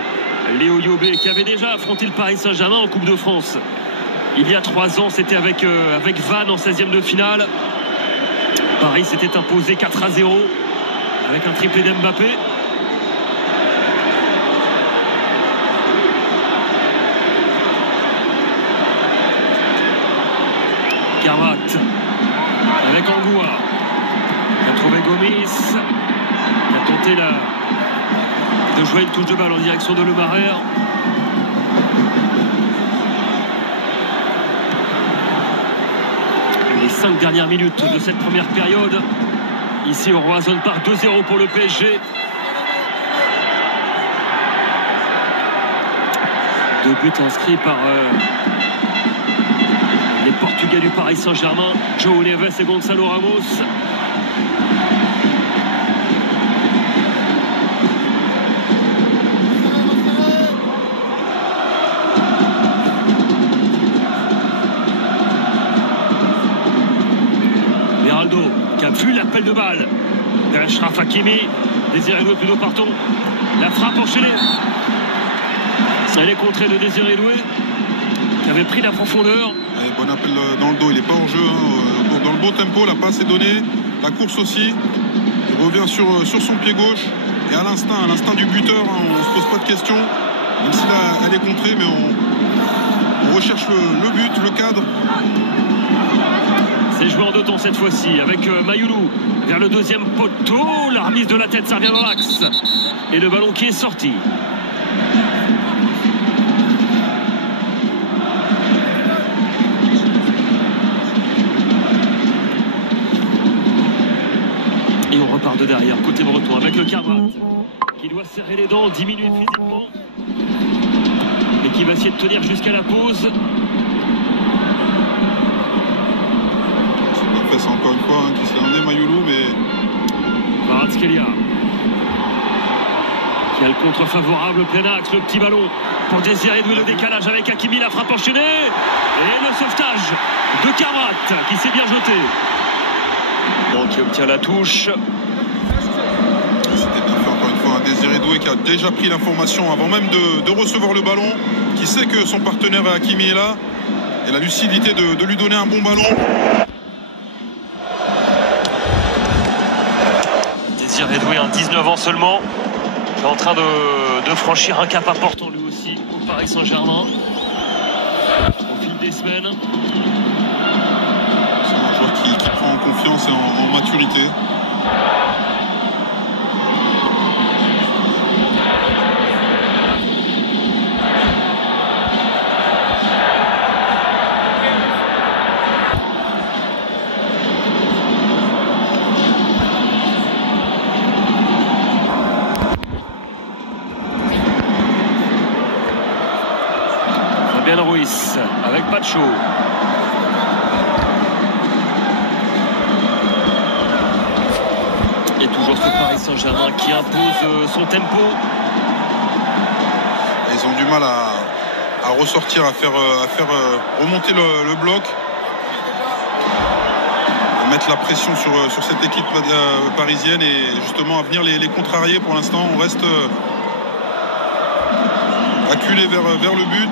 Léo Yobé qui avait déjà affronté le Paris Saint-Germain en Coupe de France. Il y a 3 ans, c'était avec Vannes en 16e de finale. Paris s'était imposé 4-0 avec un triplé d'Mbappé. Carvat avec Angoua qui a trouvé Gomis, qui a tenté de jouer une touche de balle en direction de Lemaire. Les 5 dernières minutes de cette première période. Ici on Roazhon Park, 2-0 pour le PSG. 2 buts inscrits par les Portugais du Paris Saint-Germain, João Neves et Gonçalo Ramos. Beraldo qui a vu l'appel de balle d'Achraf Hakimi. Désiré Doué plutôt partons. La frappe enchaînée Elle est contrée de Désiré Doué, qui avait pris la profondeur. Allez, bon appel dans le dos, il n'est pas en jeu. Hein. Dans le bon tempo, la passe est donnée. La course aussi. Il revient sur son pied gauche. Et à l'instinct du buteur, hein, on ne se pose pas de questions. Même si là, elle est contrée, mais on recherche le but, le cadre. C'est joué en 2 temps cette fois-ci avec Mayoulou vers le deuxième poteau. La remise de la tête, ça revient dans l'axe. Et le ballon qui est sorti. Et on repart de derrière, côté breton, avec le Carmat qui doit serrer les dents, 10 minutes physiquement. Et qui va essayer de tenir jusqu'à la pause. C'est encore une fois qui s'est emmené Mayoulou, mais Kvaratskhelia qui a le contre favorable, plein axe, le petit ballon pour Désiré Doué, le décalage avec Hakimi, la frappe enchaînée et le sauvetage de Carmat qui s'est bien jeté. Donc qui obtient la touche. C'était bien fait encore une fois. Désiré Doué qui a déjà pris l'information avant même de recevoir le ballon, qui sait que son partenaire Hakimi est là, et la lucidité de lui donner un bon ballon. Désiré Doué, 19 ans seulement, qui est en train de franchir un cap important lui aussi au Paris Saint-Germain au fil des semaines. C'est un joueur qui prend en confiance et en maturité. Ruiz avec Pacho. Et toujours ce Paris Saint-Germain qui impose son tempo. Ils ont du mal à ressortir, à faire remonter le bloc, à mettre la pression sur cette équipe parisienne et justement à venir les contrarier. Pour l'instant, on reste acculé vers le but.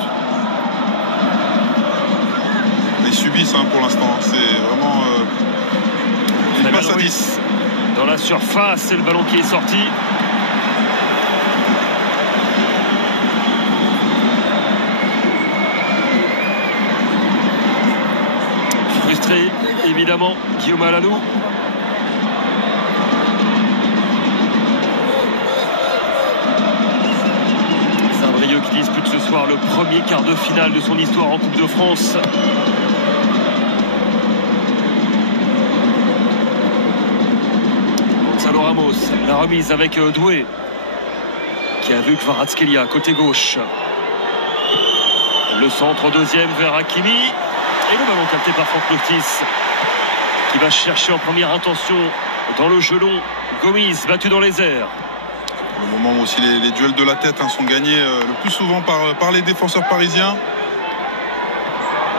Ils subissent pour l'instant, c'est vraiment une passe à 10. Dans la surface, c'est le ballon qui est sorti. Frustré, évidemment, Guillaume Alanou. Saint-Brieuc qui dispute ce soir le premier quart de finale de son histoire en Coupe de France. Ramos, la remise avec Doué qui a vu Kvaratskhelia côté gauche, le centre deuxième vers Hakimi et le ballon capté par Franck Loftis qui va chercher en première intention dans le gelon Gomis, battu dans les airs. Pour le moment aussi les duels de la tête sont gagnés le plus souvent par les défenseurs parisiens.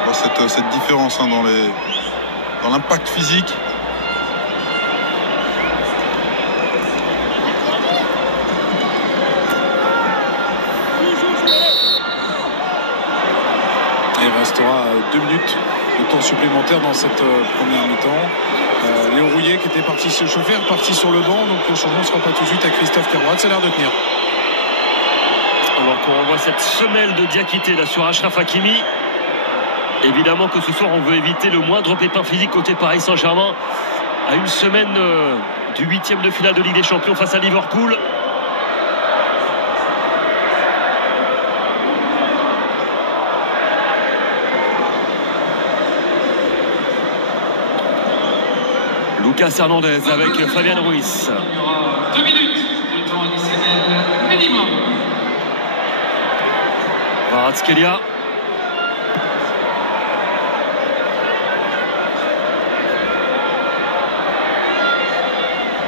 On voit cette différence dans l'impact physique. Il restera 2 minutes de temps supplémentaire dans cette première mi-temps. Léo Rouillet qui était parti se chauffer, reparti sur le banc, donc le changement ne sera pas tout de suite à Christophe Carrat, ça a l'air de tenir. Alors qu'on voit cette semelle de Diakité là sur Achraf Hakimi, évidemment que ce soir on veut éviter le moindre pépin physique côté Paris Saint-Germain à une semaine du 8e de finale de Ligue des Champions face à Liverpool. Lucas Hernandez avec Fabian Ruiz. 2 minutes de temps additionnel minimum. Kvaratskhelia.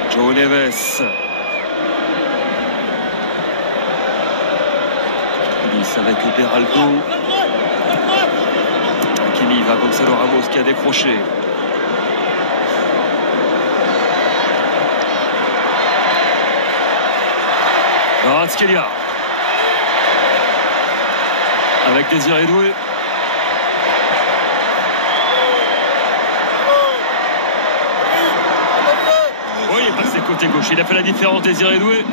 Joe Neves. Nice avec Beraldo. Hakimi va Gonzalo Ramos qui a décroché. Kvaratskhelia. avec Désiré Doué. Oui, il est passé côté gauche. Il a fait la différence, Désiré Doué.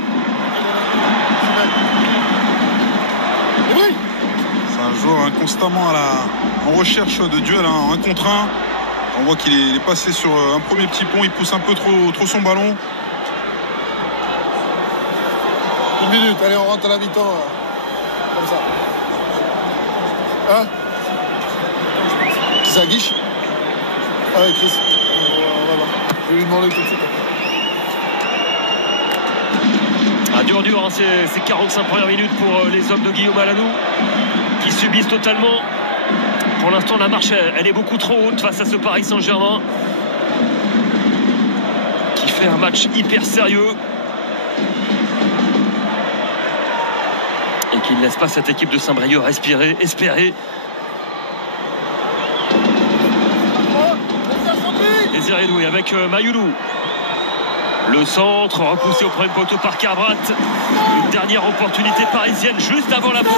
C'est un joueur constamment en recherche de duel, un contre un. On voit qu'il est passé sur un premier petit pont, il pousse un peu trop son ballon. Une minute, allez, on rentre à la mi-temps. Comme ça. Hein? Qui ça, Guiche? Ah oui, Chris. On va voir. Je vais lui demander tout de suite. Dur, hein, ces 45 premières minutes pour les hommes de Guillaume Alanou qui subissent totalement. Pour l'instant, la marche, elle est beaucoup trop haute face à ce Paris Saint-Germain qui fait un match hyper sérieux et qui ne laisse pas cette équipe de Saint-Brieuc respirer, espérer. Désiré Doué avec Mayoulou. Le centre repoussé au premier poteau par Carbrat. Une dernière opportunité parisienne juste avant la pause.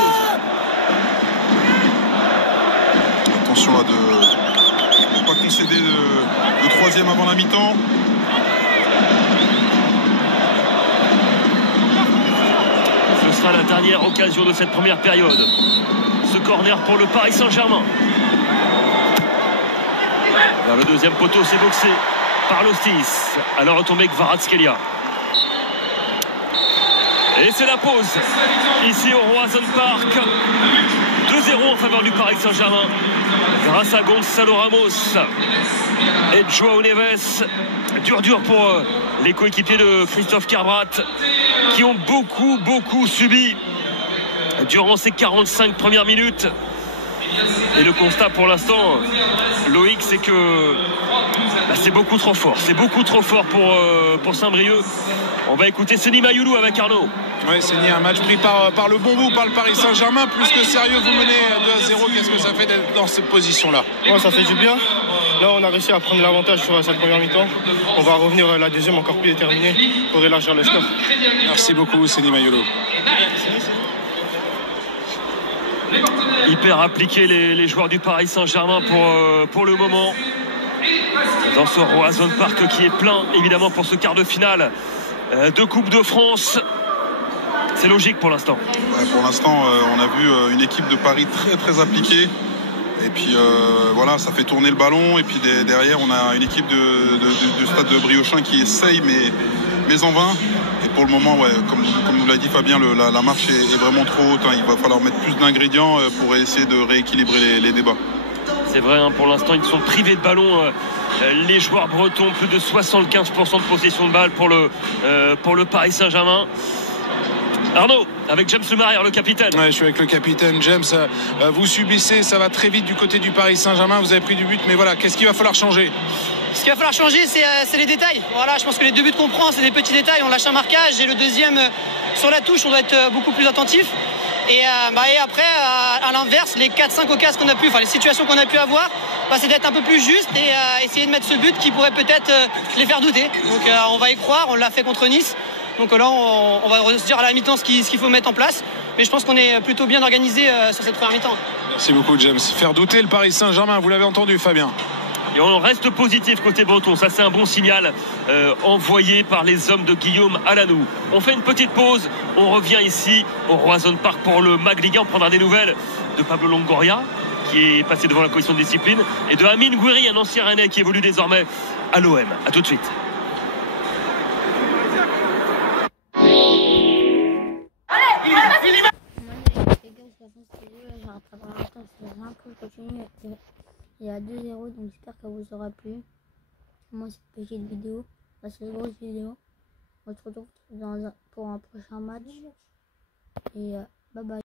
Attention là de ne pas concéder le troisième avant la mi-temps. Ce sera la dernière occasion de cette première période. Ce corner pour le Paris Saint-Germain. Vers le deuxième poteau, c'est boxé par Lostis. À la retombée Kvaratskhelia. Et c'est la pause ici au Roazhon Park. 2-0 en faveur du Paris Saint-Germain grâce à Gonzalo Ramos et João Neves. Dur pour les coéquipiers de Christophe Carbrat qui ont beaucoup subi durant ces 45 premières minutes. Et le constat pour l'instant, Loïc, c'est que c'est beaucoup trop fort. C'est beaucoup trop fort pour Saint-Brieuc. On va écouter Seny Mayoulou avec Arnaud. Oui, Seny, un match pris par le bon bout, par le Paris Saint-Germain. Plus que sérieux, vous menez 2-0. Qu'est-ce que ça fait d'être dans cette position-là? Ouais, ça fait du bien. Là, on a réussi à prendre l'avantage sur cette première mi-temps. On va revenir la deuxième encore plus déterminée pour élargir le score. Merci beaucoup, Seny Mayoulou. Hyper appliqués les joueurs du Paris Saint-Germain pour le moment. Dans ce Roazhon Park qui est plein, évidemment, pour ce quart de finale de Coupe de France. C'est logique pour l'instant. Ouais, pour l'instant, on a vu une équipe de Paris très appliquée. Et puis voilà, ça fait tourner le ballon. Et puis derrière, on a une équipe du stade de Briochin qui essaye, mais en vain. Et pour le moment, ouais, comme nous l'a dit Fabien, la marche est vraiment trop haute. Hein. Il va falloir mettre plus d'ingrédients pour essayer de rééquilibrer les débats. C'est vrai, hein, pour l'instant, ils sont privés de ballon. Les joueurs bretons, plus de 75% de possession de balle pour le Paris Saint-Germain. Arnaud, avec James Lemaire, le capitaine. Ouais, je suis avec le capitaine James. Vous subissez, ça va très vite du côté du Paris Saint-Germain. Vous avez pris du but, mais voilà, qu'est-ce qu'il va falloir changer? Ce qu'il va falloir changer, c'est les détails. Voilà, je pense que les deux buts qu'on prend, c'est des petits détails. On lâche un marquage et le deuxième sur la touche, on doit être beaucoup plus attentif. Et après, à l'inverse, les 4-5 occasions qu'on a pu, enfin les situations qu'on a pu avoir, c'est d'être un peu plus juste et essayer de mettre ce but qui pourrait peut-être les faire douter. Donc on va y croire, on l'a fait contre Nice. Donc là, on va se dire à la mi-temps ce qu'il faut mettre en place. Mais je pense qu'on est plutôt bien organisé sur cette première mi-temps. Merci beaucoup, James. Faire douter le Paris Saint-Germain, vous l'avez entendu, Fabien. Et on reste positif côté breton. Ça, c'est un bon signal envoyé par les hommes de Guillaume Alanou. On fait une petite pause. On revient ici au Roazhon Park pour le MAG Ligue 1. On prendra des nouvelles de Pablo Longoria, qui est passé devant la commission de discipline, et de Amine Gouiri, un ancien Rennais qui évolue désormais à l'OM. A tout de suite. Il y a 2-0, donc j'espère que vous aura plu. Moi, cette petite vidéo, c'est une grosse vidéo. On se retrouve pour un prochain match. Et bye bye.